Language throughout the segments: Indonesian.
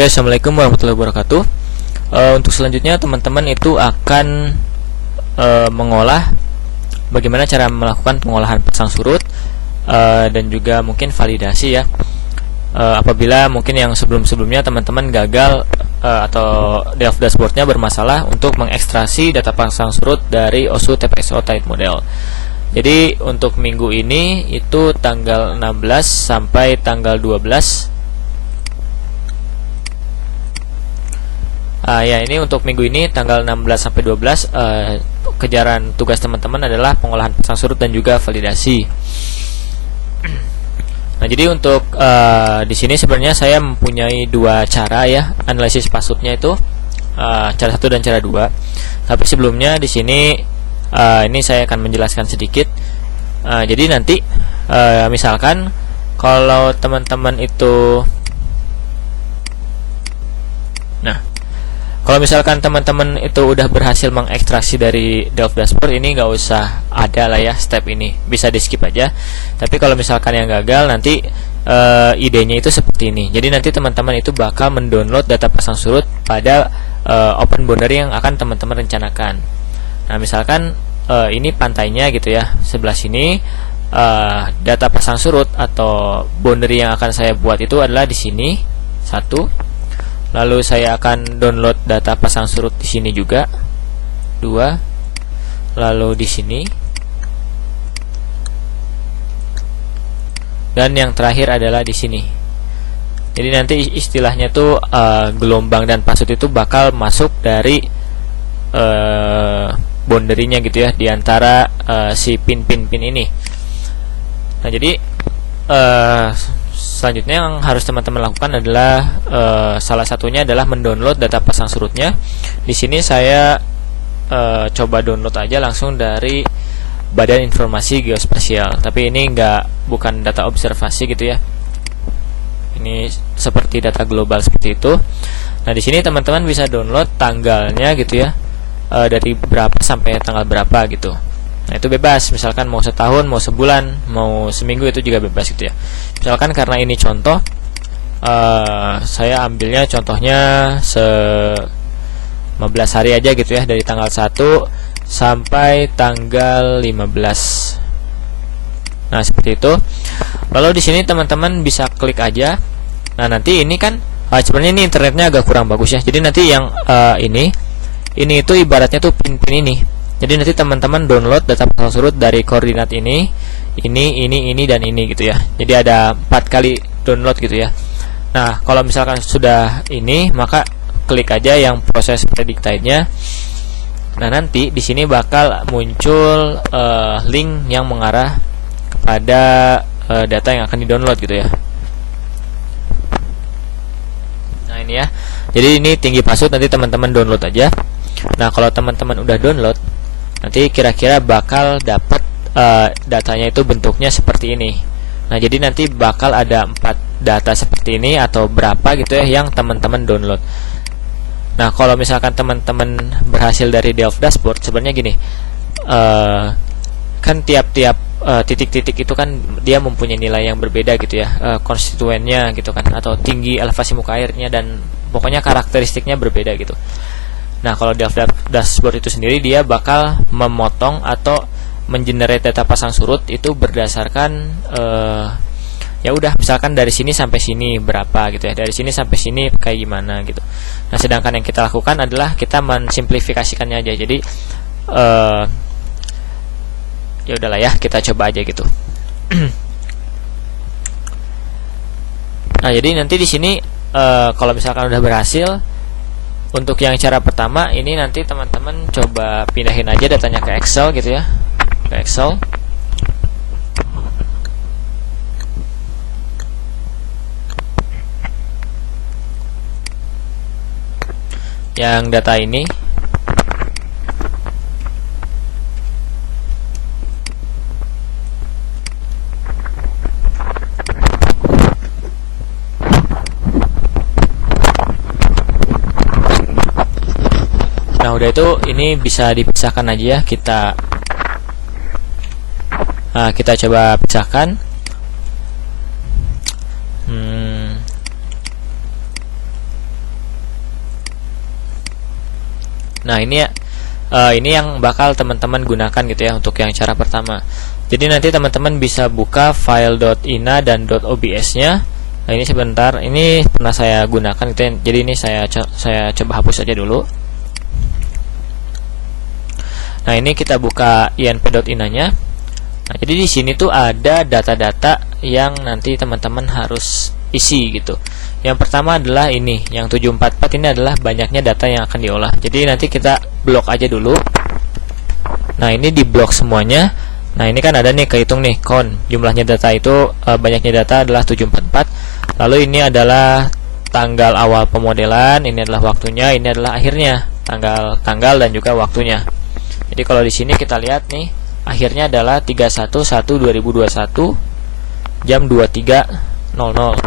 Oke, assalamualaikum warahmatullahi wabarakatuh. Untuk selanjutnya teman-teman itu akan mengolah bagaimana cara melakukan pengolahan pasang surut dan juga mungkin validasi ya. Apabila mungkin yang sebelum-sebelumnya teman-teman gagal atau Delft dashboardnya bermasalah untuk mengekstraksi data pasang surut dari OSU TPXO Tight Model. Jadi untuk minggu ini itu tanggal 16 sampai tanggal 12. Ya, ini untuk minggu ini tanggal 16 sampai 12 kejaran tugas teman-teman adalah pengolahan pasang surut dan juga validasi. Nah, jadi untuk di sini sebenarnya saya mempunyai dua cara ya analisis pasutnya itu, cara satu dan cara dua. Tapi sebelumnya di sini ini saya akan menjelaskan sedikit. Jadi nanti misalkan kalau teman-teman itu, kalau misalkan teman-teman itu udah berhasil mengekstraksi dari Delft dashboard, ini nggak usah ada lah ya step ini, bisa di skip aja. Tapi kalau misalkan yang gagal, nanti idenya itu seperti ini. Jadi nanti teman-teman itu bakal mendownload data pasang surut pada open boundary yang akan teman-teman rencanakan. Nah, misalkan ini pantainya gitu ya, sebelah sini data pasang surut atau boundary yang akan saya buat itu adalah di sini satu. Lalu saya akan download data pasang surut di sini juga 2. Lalu di sini. Dan yang terakhir adalah di sini. Jadi nanti istilahnya tuh gelombang dan pasut itu bakal masuk dari boundary-nya gitu ya, di antara si pin-pin ini. Nah, jadi selanjutnya yang harus teman-teman lakukan adalah salah satunya adalah mendownload data pasang surutnya. Di sini saya coba download aja langsung dari Badan Informasi Geospasial. Tapi ini bukan data observasi gitu ya. Ini seperti data global seperti itu. Nah, di sini teman-teman bisa download tanggalnya gitu ya. Dari berapa sampai tanggal berapa gitu. Nah, itu bebas, misalkan mau setahun, mau sebulan, mau seminggu, itu juga bebas gitu ya. Misalkan karena ini contoh, saya ambilnya contohnya 15 hari aja gitu ya, dari tanggal 1 sampai tanggal 15. Nah, seperti itu. Lalu di sini teman-teman bisa klik aja. Nah, nanti ini kan sebenarnya ini internetnya agak kurang bagus ya. Jadi nanti yang ini itu ibaratnya tuh pin-pin ini. Jadi nanti teman-teman download data pasang surut dari koordinat ini, dan ini gitu ya. Jadi ada 4 kali download gitu ya. Nah, kalau misalkan sudah ini, maka klik aja yang proses predict time-nya. Nah, nanti di sini bakal muncul link yang mengarah kepada data yang akan di-download gitu ya. Nah, ini ya. Jadi ini tinggi pasut, nanti teman-teman download aja. Nah, kalau teman-teman udah download, nanti kira-kira bakal dapat datanya itu bentuknya seperti ini. Nah, jadi nanti bakal ada 4 data seperti ini atau berapa gitu ya yang teman-teman download. Nah, kalau misalkan teman-teman berhasil dari Delft dashboard, sebenarnya gini, kan tiap-tiap titik-titik itu kan dia mempunyai nilai yang berbeda gitu ya, konstituennya gitu kan, atau tinggi elevasi muka airnya, dan pokoknya karakteristiknya berbeda gitu. Nah, kalau Delft dashboard itu sendiri dia bakal memotong atau mengenerate data pasang surut itu berdasarkan ya udah, misalkan dari sini sampai sini berapa gitu ya, dari sini sampai sini kayak gimana gitu. Nah, sedangkan yang kita lakukan adalah kita mensimplifikasikannya aja. Jadi ya udahlah ya, kita coba aja gitu. Nah, jadi nanti di sini kalau misalkan udah berhasil, untuk yang cara pertama ini nanti teman-teman coba pindahin aja datanya ke Excel gitu ya, ke Excel. Yang data ini. Nah, udah itu ini bisa dipisahkan aja ya, kita coba pisahkan. Nah, ini ya, ini yang bakal teman-teman gunakan gitu ya untuk yang cara pertama. Jadi nanti teman-teman bisa buka file .ina dan .obs-nya. Nah, ini sebentar, ini pernah saya gunakan gitu ya. Jadi ini saya coba hapus aja dulu. Nah, ini kita buka inp.ina-nya. Nah, jadi di sini tuh ada data-data yang nanti teman-teman harus isi gitu. Yang pertama adalah ini, yang 744 ini adalah banyaknya data yang akan diolah. Jadi nanti kita blok aja dulu. Nah, ini di blok semuanya. Nah, ini kan ada nih kehitung nih jumlahnya data itu, banyaknya data adalah 744. Lalu ini adalah tanggal awal pemodelan, ini adalah waktunya, ini adalah akhirnya, tanggal dan juga waktunya. Jadi kalau di sini kita lihat nih, akhirnya adalah 31/1/2021 jam 23.00.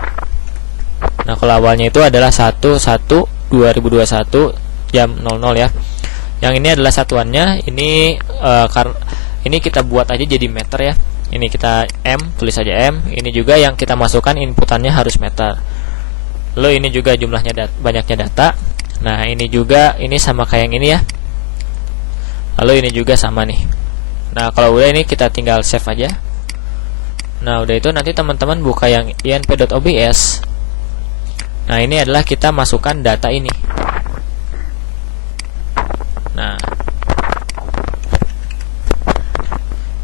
Nah, kalau awalnya itu adalah 1/1/2021 jam 00 ya. Yang ini adalah satuannya, ini ini kita buat aja jadi meter ya. Ini kita M, tulis saja M. Ini juga yang kita masukkan inputannya harus meter. Lalu ini juga jumlahnya banyaknya data. Nah, ini juga ini sama kayak yang ini ya. Lalu ini juga sama nih. Nah, kalau udah ini kita tinggal save aja. Nah, udah itu nanti teman-teman buka yang inp.obs. Nah, ini adalah kita masukkan data ini.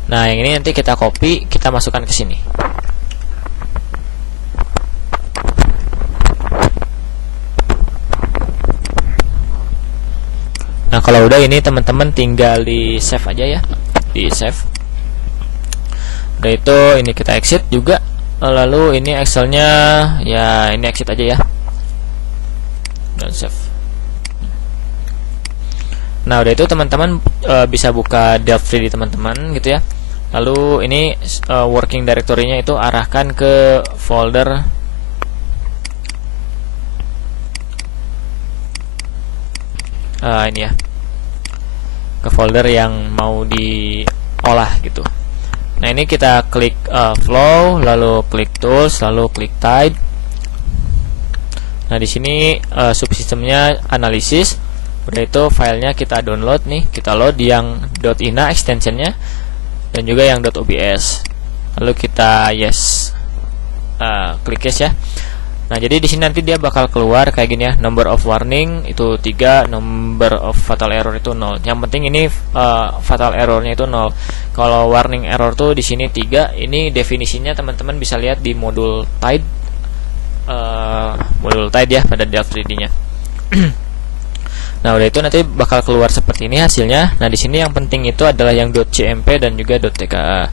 Nah, yang ini nanti kita copy, kita masukkan ke sini. Nah, kalau udah ini teman-teman tinggal di save aja ya, di save. Udah itu ini kita exit juga. Lalu ini Excelnya ya ini exit aja ya, dan save. Nah, udah itu teman-teman bisa buka Delft 3D teman-teman gitu ya. Lalu ini working directory-nya itu arahkan ke folder ini ya, ke folder yang mau diolah gitu. Nah, ini kita klik flow, lalu klik tools, lalu klik type. Nah, di sini subsistemnya analisis. Udah itu filenya kita download nih, kita load yang .ina extensionnya dan juga yang .obs. Lalu kita yes, klik yes ya. Nah, jadi di sini nanti dia bakal keluar kayak gini ya, number of warning itu 3, number of fatal error itu 0. Yang penting ini fatal errornya itu 0. Kalau warning error tuh di sini 3. Ini definisinya teman-teman bisa lihat di modul TIDE, modul TIDE ya pada Delft 3D-nya. Nah, udah itu nanti bakal keluar seperti ini hasilnya. Nah, di sini yang penting itu adalah yang .cmp dan juga .tka.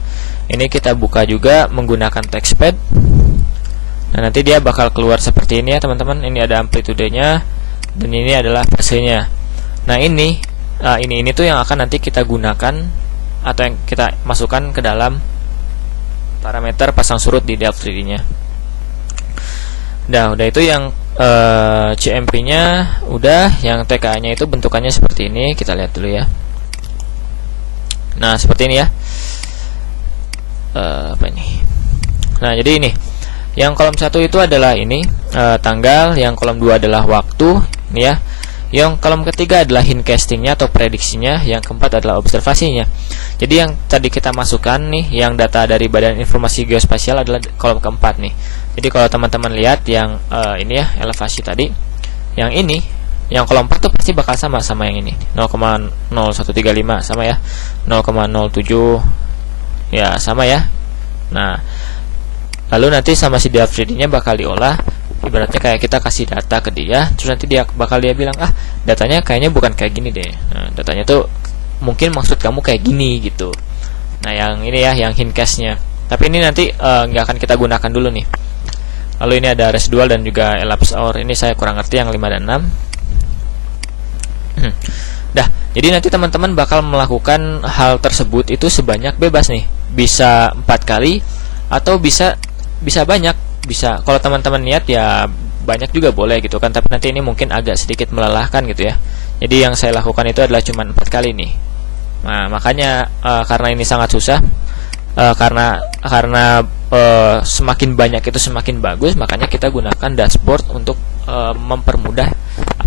Ini kita buka juga menggunakan textpad. Nah, nanti dia bakal keluar seperti ini ya teman-teman. Ini ada amplitude-nya dan ini adalah fasenya. Nah, ini tuh yang akan nanti kita gunakan atau yang kita masukkan ke dalam parameter pasang surut di Delft 3D-nya. Nah, udah itu yang CMP-nya udah, yang TKA-nya itu bentukannya seperti ini. Kita lihat dulu ya. Nah, seperti ini ya. Apa ini? Nah, jadi ini. Yang kolom 1 itu adalah ini tanggal, yang kolom 2 adalah waktu, ini ya. Yang kolom ketiga adalah hint castingnya atau prediksinya, yang keempat adalah observasinya. Jadi yang tadi kita masukkan nih, yang data dari Badan Informasi Geospasial adalah kolom keempat nih. Jadi kalau teman-teman lihat yang ini ya, elevasi tadi, yang ini, yang kolom 4 tuh pasti bakal sama yang ini, 0,0135 sama ya, 0,07 ya sama ya. Nah, lalu nanti sama si Delft 3D-nya bakal diolah. Ibaratnya kayak kita kasih data ke dia, terus nanti dia bilang, datanya kayaknya bukan kayak gini deh. Nah, datanya tuh mungkin maksud kamu kayak gini gitu. Nah, yang ini ya, yang hint case-nya. Tapi ini nanti nggak akan kita gunakan dulu nih. Lalu ini ada residual dan juga elapsed hour. Ini saya kurang ngerti yang 5 dan 6. Dah, jadi nanti teman-teman bakal melakukan hal tersebut itu sebanyak bebas nih. Bisa 4 kali atau bisa banyak. Bisa, kalau teman-teman niat ya banyak juga boleh gitu kan, tapi nanti ini mungkin agak sedikit melelahkan gitu ya. Jadi yang saya lakukan itu adalah cuma 4 kali nih. Nah, makanya karena ini sangat susah, karena semakin banyak itu semakin bagus, makanya kita gunakan dashboard untuk mempermudah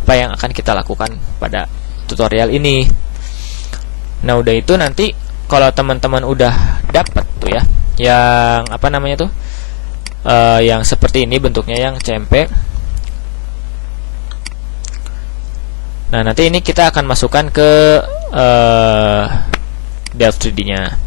apa yang akan kita lakukan pada tutorial ini. Nah, udah itu nanti kalau teman-teman udah dapat tuh ya, yang apa namanya tuh, yang seperti ini bentuknya, yang CMP. Nah, nanti ini kita akan masukkan ke Delft 3D-nya.